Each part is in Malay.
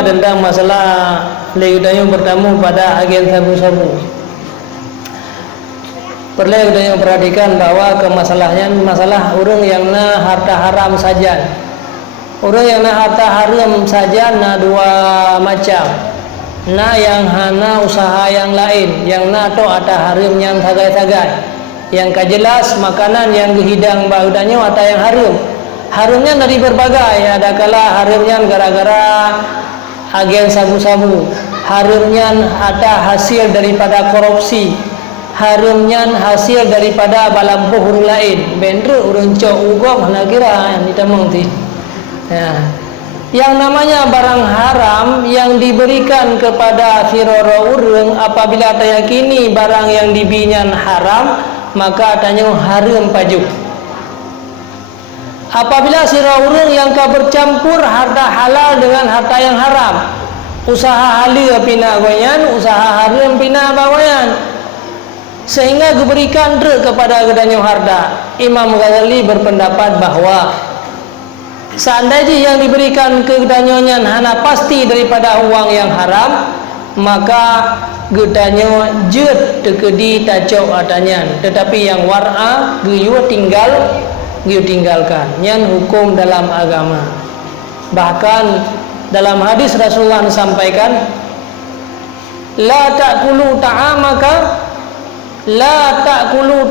cerita tentang masalah legudanya bertamu pada agen sabu-sabu. Perlu kita perhatikan bahwa kemasalahnya masalah orang yang na harta haram saja. Orang yang na harta haram saja na dua macam. Na yang hana usaha yang lain, yang na to ada haram yang tagai-tagai. Yang kajelas makanan yang dihidang baudanya atau yang haram. Harumnya dari berbagai, ada kala harumnya gara-gara agen sabu-sabu, harumnya ada hasil daripada korupsi, harumnya hasil daripada balampuh huru lain, bendera urun cok ugom nak kira yang ditemung ti. Ya. Yang namanya barang haram yang diberikan kepada firoro urung apabila tayakini barang yang dibinyan haram, maka tanya haram pajuk. Apabila sirah urang yang ka bercampur harta halal dengan harta yang haram, usaha halal pina goyan, usaha haram pina bawayan, sehingga diberikan kepada gedanya harta. Imam Ghazali berpendapat bahawa seandainya yang diberikan ke gedanya hana pasti daripada uang yang haram, maka gedanya jet tekedi tacau adanya, tetapi yang war'a geyu tinggalkan. Yang hukum dalam agama. Bahkan dalam hadis Rasulullah sampaikan, la ta'kulu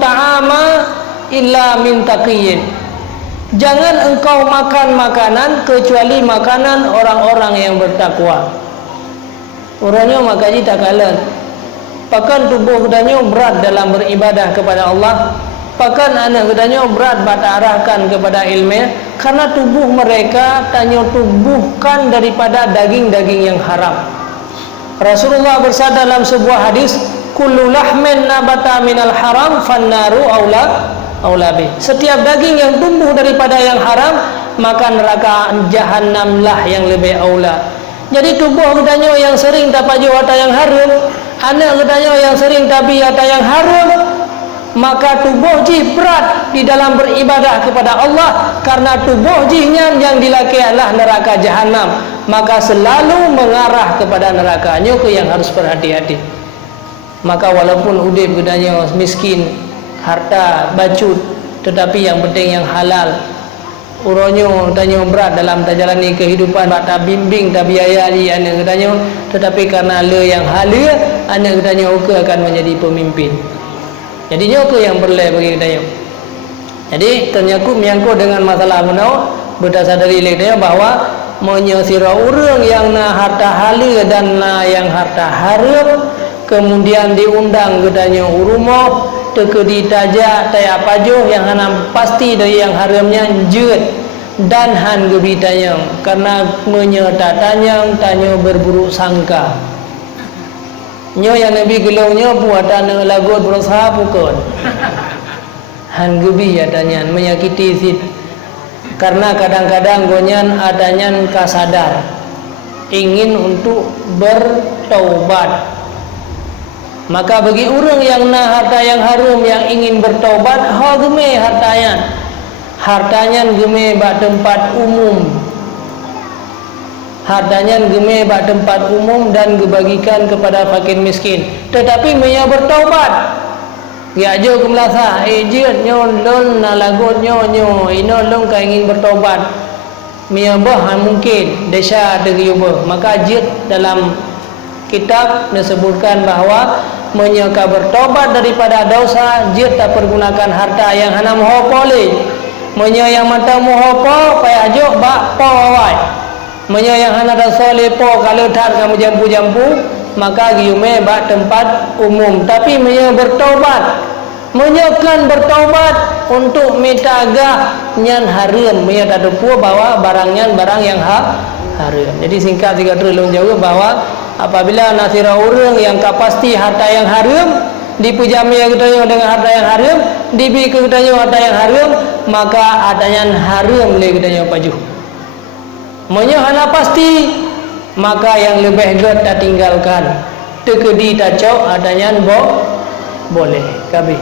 ta'ama illa min taqiyyin. Jangan engkau makan makanan kecuali makanan orang-orang yang bertakwa. Orangnya makaji takalan. Pakan tubuh kedanya berat dalam beribadah kepada Allah. Pakan anak kedanya berat bata arahkan kepada ilmu, karena tubuh mereka tanya tubuhkan daripada daging-daging yang haram. Rasulullah bersabda dalam sebuah hadis, kullu lahmin nabata minal haram fannaru aula bih. Setiap daging yang tumbuh daripada yang haram, maka neraka jahannamlah yang lebih aula. Jadi tubuh kedanya yang sering tapaju harta yang haram, anak kedanya yang sering tapi harta yang haram, maka tubuh jih berat di dalam beribadah kepada Allah, karena tubuh jihnya yang dilaki adalah neraka jahanam, maka selalu mengarah kepada nerakanya ke yang harus berhati-hati. Maka walaupun udip gedanya miskin, harta bacut, tetapi yang penting yang halal. Uronyo tanya berat dalam tajalani kehidupan, tak bimbing tak biaya di anak gedanya, tetapi karena le yang halal, anak gedanya akan menjadi pemimpin. Jadi nyoke yang perlu bagi kita. Jadi menyangkut dengan masalah menau berdasar dari leknya bahawa menyesira orang yang na harta halal dan na yang harta haram, kemudian diundang gedanya urumah tekedi tajak tayak pajuh yang hana pasti dari yang haramnya jet dan han gebitanya, karena menyetatanya tanya berburuk sangka. Nyo yang Nabi gelau nyo buatan lagu berusaha pukul. Han gebi adanya menyakiti sit. Karena kadang-kadang gonyan adanya kasadar ingin untuk bertaubat. Maka bagi orang yang na harta yang haram yang ingin bertaubat, ha geme hartanya. Hartanya geme bak tempat umum. Hartanya geme bak tempat umum dan dibagikan kepada fakir miskin. Tetapi ia bertaubat. Ya jo kemelasa, ejit nyo lon na lagut nyo ino long ka ingin bertaubat. Ia bah mungkin desa degiyuba. Maka jit dalam kitab disebutkan bahawa menyeka bertobat daripada dosa, jit tak pergunakan harta yang hana mohopoli. Menya yang mata mohopo payah jo bak pawai. Menya yang hana dah solepo kalau tar kamu jampu-jampu, maka giume bak tempat umum. Tapi menya bertobat, menyekan bertobat untuk metagah nyan haram, menya tak depu bahawa barangnya barang yang haram. Jadi singkat tiga terlalu jauh bahawa apabila nasira orang yang kapasti harta yang haram, dipujami ketanya dengan harta yang haram, dibi ketanya harta yang haram, maka adanya haram le ketanya pajuh. Menyahana pasti, maka yang lebih get tak tinggalkan. Tekedi tacau adanya boleh kabeh.